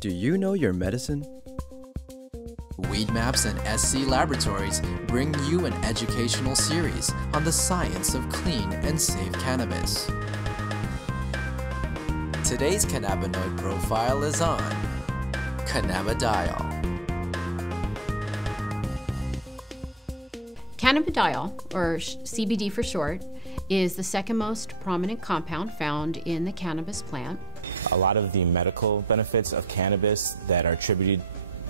Do you know your medicine? Weed Maps and SC Laboratories bring you an educational series on the science of clean and safe cannabis. Today's cannabinoid profile is on cannabidiol. Cannabidiol, or CBD for short, is the second most prominent compound found in the cannabis plant. A lot of the medical benefits of cannabis that are attributed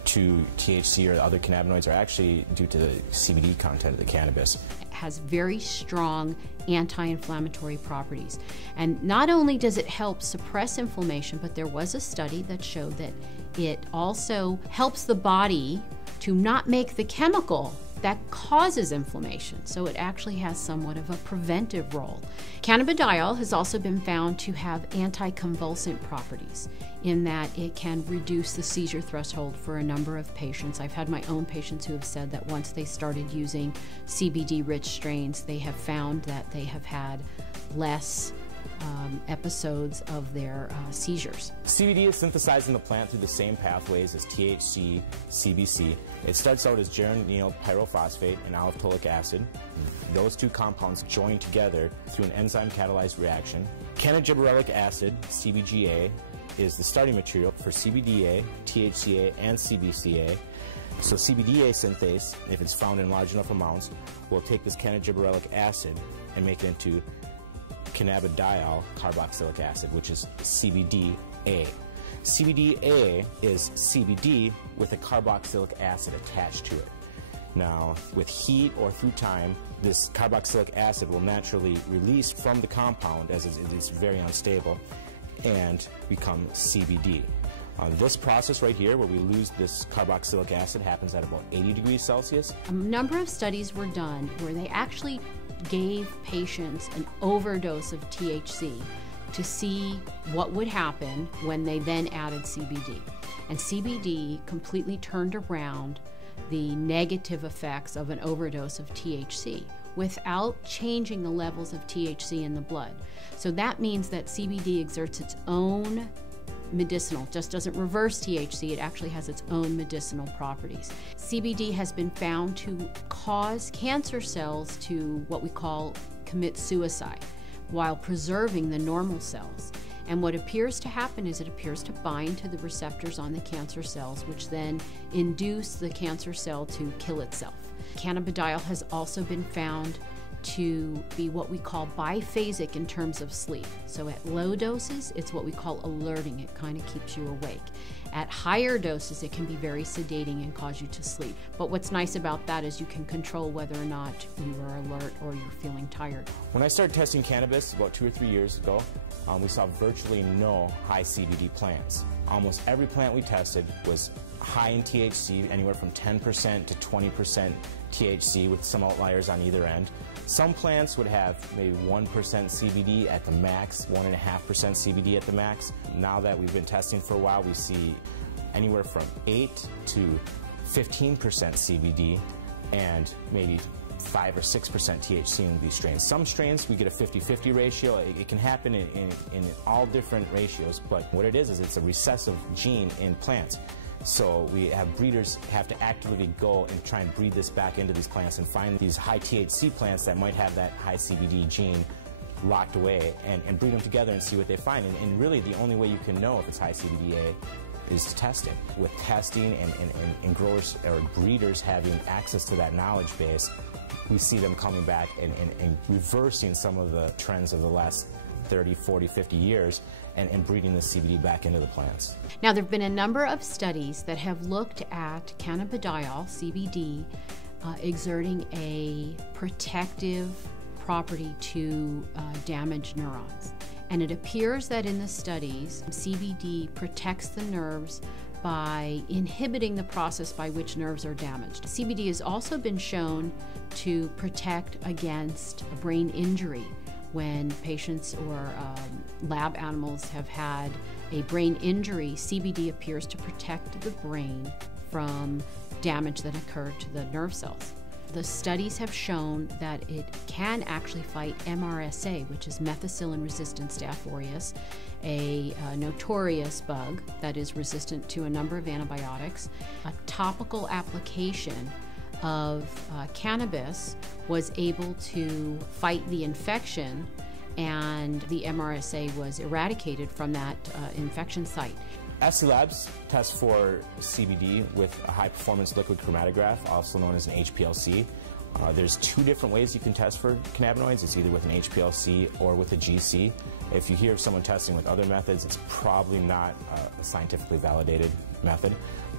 to THC or other cannabinoids are actually due to the CBD content of the cannabis. It has very strong anti-inflammatory properties. And not only does it help suppress inflammation, but there was a study that showed that it also helps the body to not make the chemical that causes inflammation. So it actually has somewhat of a preventive role. Cannabidiol has also been found to have anticonvulsant properties in that it can reduce the seizure threshold for a number of patients. I've had my own patients who have said that once they started using CBD-rich strains, they have found that they have had less episodes of their seizures. CBD is synthesized in the plant through the same pathways as THC, CBC. It starts out as geranyl pyrophosphate and aliphtolic acid. Those two compounds join together through an enzyme-catalyzed reaction. Cannagibberellic acid, CBGA, is the starting material for CBDA, THCA, and CBCA. So CBDA synthase, if it's found in large enough amounts, will take this cannagibberellic acid and make it into cannabidiol carboxylic acid, which is CBDA. CBDA is CBD with a carboxylic acid attached to it. Now, with heat or through time, this carboxylic acid will naturally release from the compound as it is very unstable and become CBD. This process right here, where we lose this carboxylic acid, happens at about 80 degrees Celsius. A number of studies were done where they actually gave patients an overdose of THC to see what would happen when they then added CBD. And CBD completely turned around the negative effects of an overdose of THC without changing the levels of THC in the blood. So that means that CBD exerts its own medicinal, just doesn't reverse THC, it actually has its own medicinal properties. CBD has been found to cause cancer cells to what we call commit suicide while preserving the normal cells. And what appears to happen is it appears to bind to the receptors on the cancer cells, which then induce the cancer cell to kill itself. Cannabidiol has also been found to be what we call biphasic in terms of sleep. So at low doses, it's what we call alerting. It kind of keeps you awake. At higher doses, it can be very sedating and cause you to sleep. But what's nice about that is you can control whether or not you are alert or you're feeling tired. When I started testing cannabis about 2 or 3 years ago, we saw virtually no high CBD plants. Almost every plant we tested was high in THC, anywhere from 10% to 20% THC, with some outliers on either end. Some plants would have maybe 1% CBD at the max, 1.5% CBD at the max. Now that we've been testing for a while, we see anywhere from 8 to 15% CBD and maybe 5 or 6% THC in these strains. Some strains we get a 50-50 ratio. It can happen in all different ratios, but what it is it's a recessive gene in plants. So we have breeders have to actively go and try and breed this back into these plants and find these high THC plants that might have that high CBD gene locked away and breed them together and see what they find. And really the only way you can know if it's high CBDA is to test it. With testing and growers or breeders having access to that knowledge base, we see them coming back and reversing some of the trends of the last 30, 40, 50 years and breeding the CBD back into the plants. Now, there have been a number of studies that have looked at cannabidiol, CBD, exerting a protective property to damaged neurons. And it appears that in the studies, CBD protects the nerves by inhibiting the process by which nerves are damaged. CBD has also been shown to protect against brain injury. When patients or lab animals have had a brain injury, CBD appears to protect the brain from damage that occurred to the nerve cells. The studies have shown that it can actually fight MRSA, which is methicillin-resistant Staph aureus, a notorious bug that is resistant to a number of antibiotics. A topical application of cannabis was able to fight the infection, and the MRSA was eradicated from that infection site. SC Labs tests for CBD with a high-performance liquid chromatograph, also known as an HPLC. There's two different ways you can test for cannabinoids. It's either with an HPLC or with a GC. If you hear of someone testing with other methods, it's probably not a scientifically validated method.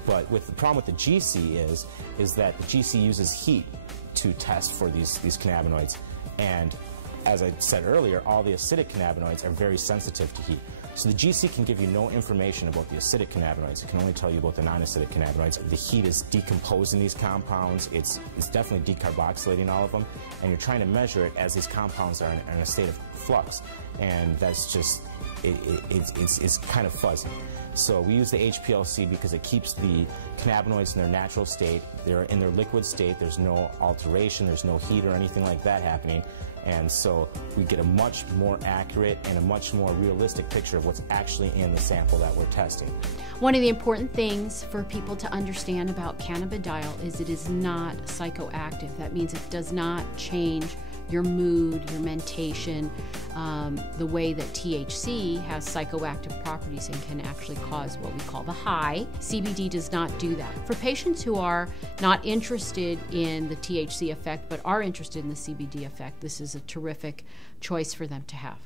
But the problem with the GC is that the GC uses heat to test for these cannabinoids. And as I said earlier, all the acidic cannabinoids are very sensitive to heat. So the GC can give you no information about the acidic cannabinoids. It can only tell you about the non-acidic cannabinoids. The heat is decomposing these compounds. It's definitely decarboxylating all of them. And you're trying to measure it as these compounds are in a state of flux. And that's just, it's kind of fuzzy. So we use the HPLC because it keeps the cannabinoids in their natural state. They're in their liquid state. There's no alteration. There's no heat or anything like that happening. And so we get a much more accurate and a much more realistic picture of what's actually in the sample that we're testing. One of the important things for people to understand about cannabidiol is it is not psychoactive. That means it does not change your mood, your mentation, the way that THC has psychoactive properties and can actually cause what we call the high. CBD does not do that. For patients who are not interested in the THC effect but are interested in the CBD effect, this is a terrific choice for them to have.